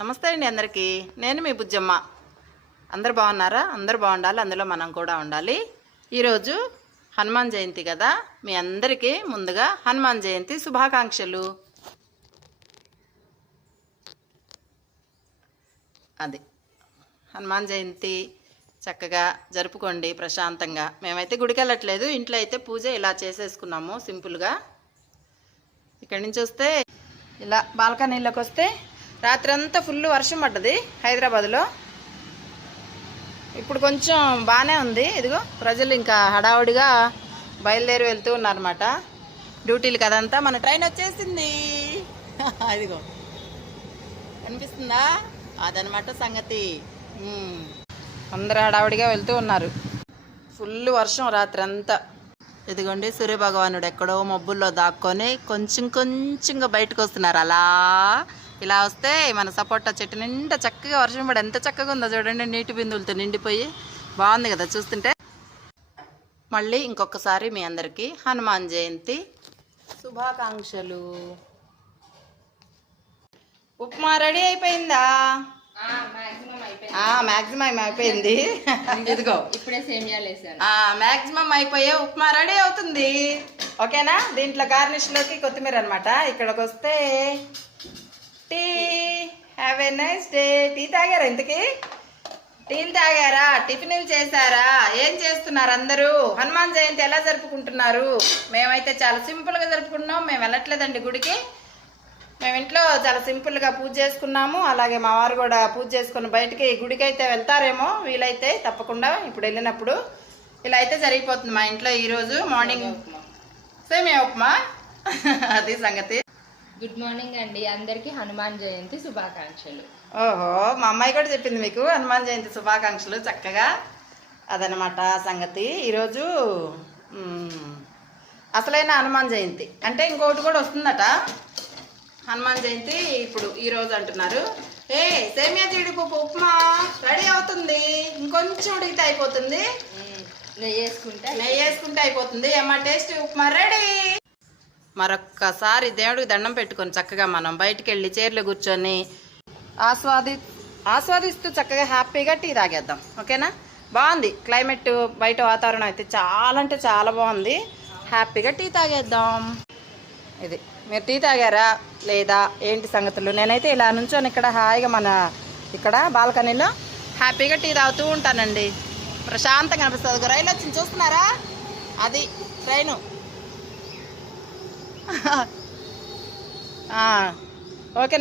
నమస్తే అండి అందరికీ. నేను మీ బుజ్జమ్మ. అందరు బాగున్నారా? అందరు బాగుండాలి, అందులో మనం కూడా ఉండాలి. ఈరోజు హనుమాన్ జయంతి కదా, మీ అందరికీ ముందుగా హనుమాన్ జయంతి శుభాకాంక్షలు. అది హనుమాన్ జయంతి చక్కగా జరుపుకోండి ప్రశాంతంగా. మేమైతే గుడికి వెళ్ళట్లేదు, ఇంట్లో అయితే పూజ ఇలా చేసేసుకున్నాము సింపుల్గా. ఇక్కడి నుంచి వస్తే ఇలా బాల్కనీలోకి వస్తే రాత్రంతా ఫుల్ వర్షం పడ్డది హైదరాబాద్లో. ఇప్పుడు కొంచెం బాగానే ఉంది. ఇదిగో ప్రజలు ఇంకా హడావుడిగా బయలుదేరి వెళ్తూ ఉన్నారన్నమాట డ్యూటీలు కదంతా. మన ట్రైన్ వచ్చేసింది. ఇదిగో కనిపిస్తుందా? అదనమాట సంగతి. అందరూ హడావుడిగా వెళ్తూ ఉన్నారు. ఫుల్ వర్షం రాత్రంతా. ఇదిగోండి సూర్యభగవానుడు ఎక్కడో మబ్బుల్లో దాక్కొని కొంచెం కొంచెంగా బయటకు వస్తున్నారు. అలా ఇలా వస్తే మన సపోటా చెట్టు నిండా చక్కగా వర్షం పడి ఎంత చక్కగా ఉందో చూడండి, నీటి బిందువులతో నిండిపోయి బాగుంది కదా చూస్తుంటే. మళ్ళీ ఇంకొకసారి మీ అందరికీ హనుమాన్ జయంతి శుభాకాంక్షలు. ఉప్మా రెడీ అయిపోయిందా? మ్యాక్సిమం అయిపోయింది. ఇదిగో ఇప్పుడే సేమియాలు వేసాను. మ్యాక్సిమం అయిపోయే ఉప్మా రెడీ అవుతుంది. ఓకేనా? దీంట్లో గార్నిష్లోకి కొత్తిమీర అనమాట. ఇక్కడికి వస్తే tea. Have a nice day. Tea తాగారా? ఇంతకీ టీలు తాగారా? టిఫిన్లు చేశారా? ఏం చేస్తున్నారు అందరూ? హనుమాన్ జయంతి ఎలా జరుపుకుంటున్నారు? మేమైతే చాలా సింపుల్గా జరుపుకున్నాం. మేము వెళ్ళట్లేదండి గుడికి. మేము ఇంట్లో చాలా సింపుల్గా పూజ చేసుకున్నాము. అలాగే మా వారు కూడా పూజ చేసుకుని బయటికి గుడికి అయితే వెళ్తారేమో వీలైతే, తప్పకుండా ఇప్పుడు వెళ్ళినప్పుడు. ఇలా అయితే జరిగిపోతుంది మా ఇంట్లో ఈరోజు మార్నింగ్ సేమియా ఉప్మా. అది సంగతి. గుడ్ మార్నింగ్ అండి అందరికి హనుమాన్ జయంతి శుభాకాంక్షలు. ఓహో, మా అమ్మాయి కూడా చెప్పింది మీకు హనుమాన్ జయంతి శుభాకాంక్షలు చక్కగా. అదనమాట సంగతి. ఈరోజు అసలైన హనుమాన్ జయంతి అంటే ఇంకొకటి కూడా వస్తుందట. హనుమాన్ జయంతి ఇప్పుడు ఈరోజు అంటున్నారు. సేమియా జీడిపప్పు ఉప్మా రెడీ అవుతుంది. ఇంకొంచెం ఉడికితే అయిపోతుంది. నెయ్యి వేసుకుంటే అయిపోతుంది. అమ్మ టేస్టీ ఉప్మా రెడీ. మరొక్కసారి దేవుడికి దండం పెట్టుకొని చక్కగా మనం బయటికి వెళ్ళి చైర్లో కూర్చొని ఆస్వాదిస్తూ చక్కగా హ్యాపీగా టీ తాగేద్దాం. ఓకేనా? బాగుంది క్లైమేట్, బయట వాతావరణం అయితే చాలా అంటే చాలా బాగుంది. హ్యాపీగా టీ తాగేద్దాం. ఇది మీరు టీ తాగారా లేదా ఏంటి సంగతులు? నేనైతే ఇలా నుంచొని ఇక్కడ హాయిగా మన ఇక్కడ బాల్కనీలో హ్యాపీగా టీ తాగుతూ ఉంటానండి. ప్రశాంతంగా అనిపిస్తుంది. రైలు వచ్చింది చూస్తున్నారా? అది ట్రైను. ఓకే.